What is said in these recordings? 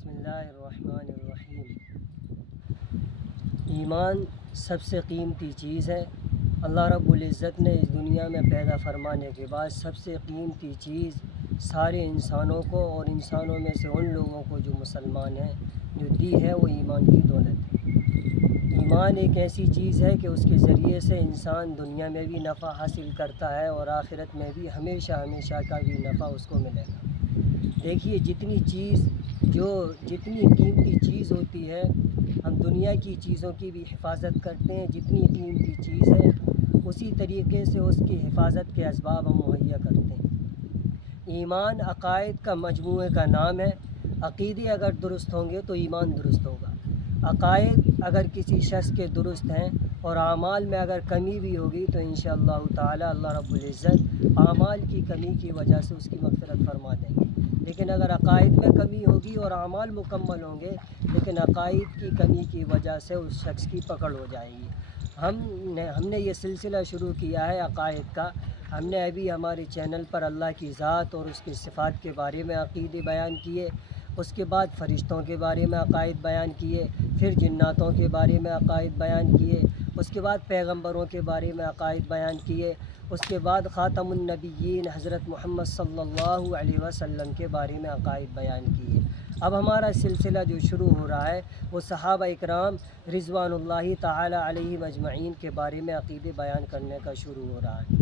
بسم اللہ الرحمن الرحیم۔ ایمان سب سے قیمتی چیز ہے۔ اللہ رب العزت نے اس دنیا میں پیدا فرمانے کے بعد سب سے قیمتی چیز سارے انسانوں کو اور انسانوں میں سے ان لوگوں کو جو مسلمان ہیں جو دی ہے وہ ایمان کی دولت ہے۔ ایمان ایک ایسی چیز ہے کہ اس کے ذریعے سے انسان دنیا میں بھی نفع حاصل کرتا ہے اور آخرت میں بھی ہمیشہ کا بھی نفع اس کو ملے گا۔ دیکھیے جتنی قیمتی چیز ہوتی ہے، ہم دنیا کی چیزوں کی بھی حفاظت کرتے ہیں، جتنی قیمتی چیز ہے اسی طریقے سے اس کی حفاظت کے اسباب ہم مہیا کرتے ہیں۔ ایمان عقائد کا مجموعے کا نام ہے۔ عقیدے اگر درست ہوں گے تو ایمان درست ہوگا۔ عقائد اگر کسی شخص کے درست ہیں اور اعمال میں اگر کمی بھی ہوگی تو انشاءاللہ تعالی اللہ رب العزت اعمال کی کمی کی وجہ سے اس کی مغفرت فرما دیں گے۔ لیکن اگر عقائد میں کمی ہوگی اور اعمال مکمل ہوں گے لیکن عقائد کی کمی کی وجہ سے اس شخص کی پکڑ ہو جائے گی۔ ہم نے یہ سلسلہ شروع کیا ہے عقائد کا۔ ہم نے ابھی ہمارے چینل پر اللہ کی ذات اور اس کی صفات کے بارے میں عقیدے بیان کیے، اس کے بعد فرشتوں کے بارے میں عقائد بیان کیے، پھر جناتوں کے بارے میں عقائد بیان کیے، اس کے بعد پیغمبروں کے بارے میں عقائد بیان کیے، اس کے بعد خاتم النبیین حضرت محمد صلی اللہ علیہ وسلم کے بارے میں عقائد بیان کیے۔ اب ہمارا سلسلہ جو شروع ہو رہا ہے وہ صحابہ اکرام رضوان اللہ تعالی علیہم اجمعین کے بارے میں عقیدے بیان کرنے کا شروع ہو رہا ہے۔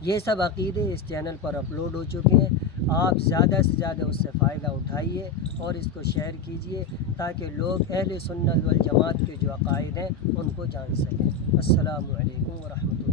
یہ سب عقیدے اس چینل پر اپلوڈ ہو چکے ہیں۔ آپ زیادہ سے زیادہ اس سے فائدہ اٹھائیے اور اس کو شیئر کیجیے تاکہ لوگ اہل سنت والجماعت کے جو عقائد ہیں ان کو جان سکیں۔ السلام علیکم ورحمۃ اللہ۔